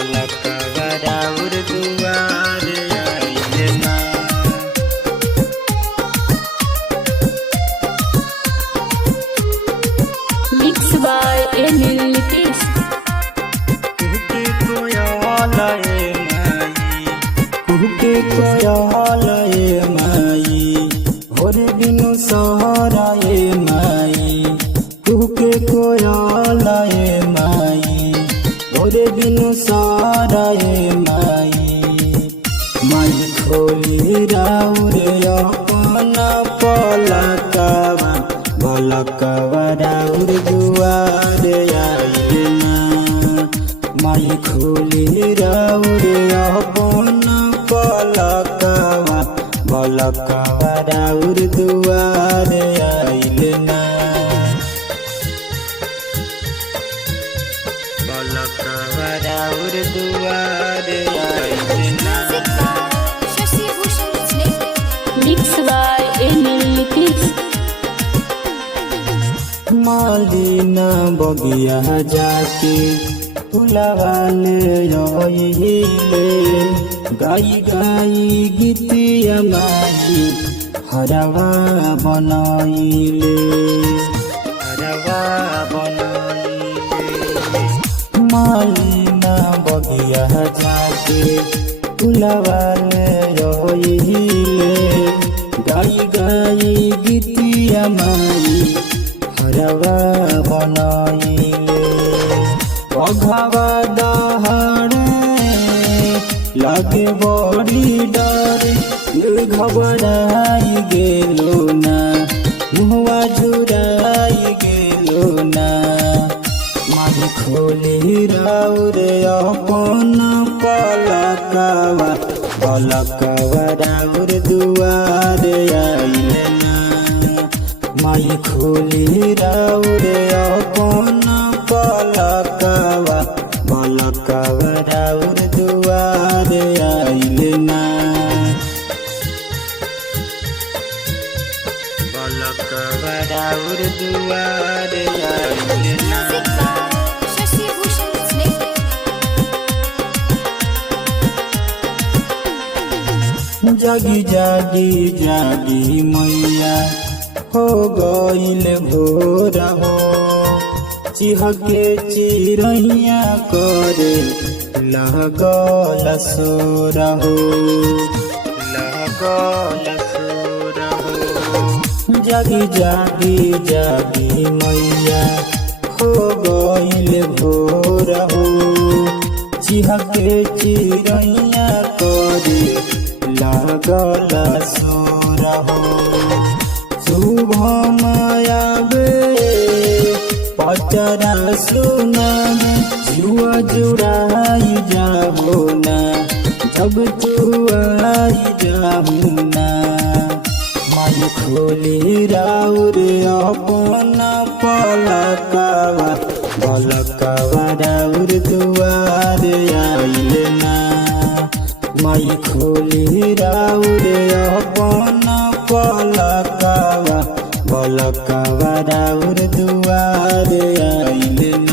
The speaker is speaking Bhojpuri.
बलकवा राउर दुआरे आइले ना। Mixed by Emil Nitish. कुहके कोयलाए माई, कुहके कोयलाए माई, भोरे बिनु सहराए माई। कुहके कोयलाए माई, भोरे बिनु सहराए माई। माई खोली राउर अपना पलकवा, बलकवा राउर दुआरे आइले ना। माई खोली राउर अपना पलकवा, बलकवा राउर दुआरे आइले ना। बलकवा राउर दुआरे आइले ना। Mixed by Emil Nitish. मालिना बगिया जाके फुलवा ले आइले। गाई गाई गीतिया माई हरवा बनाइले, हरवा बनाइले। मालिना बगिया जाके फुलवा ले आइले। गाई गाई गीतिया माई हरवा बनाइले। पघवा दहाड़े लागे बड़ी डर, घबराई गेलो ना, मुहवा झुराई गेलो ना। माई खोली राउर अपना पलकवा, बलकवा राउर दुआरे आइले ना। माई खोली राउर अपना पलकवा, बलकवा राउर दुआरे आइले ना। बलकवा राउर दुआरे आइले ना। जागी जागी जागी मैया हो गईल भोर हो। चिहके चिरैया करे लागल सोर हो, लागल सोर हो। जागी जागी जागी मैया हो गईल भोर हो। चिहके चिरैया करे लागल सोर हो। शुभ मायाबे पचरा सुनाबे, जुआ जुड़ाई जाबो ना, जब तू आई जाबो ना। माई खोली राउर अपना पलकवा, बलकवा राउर दुआरे आइले ना। माई खोली राउर अपना पलकवा, बलकवा राउर दुआरे आइले ना।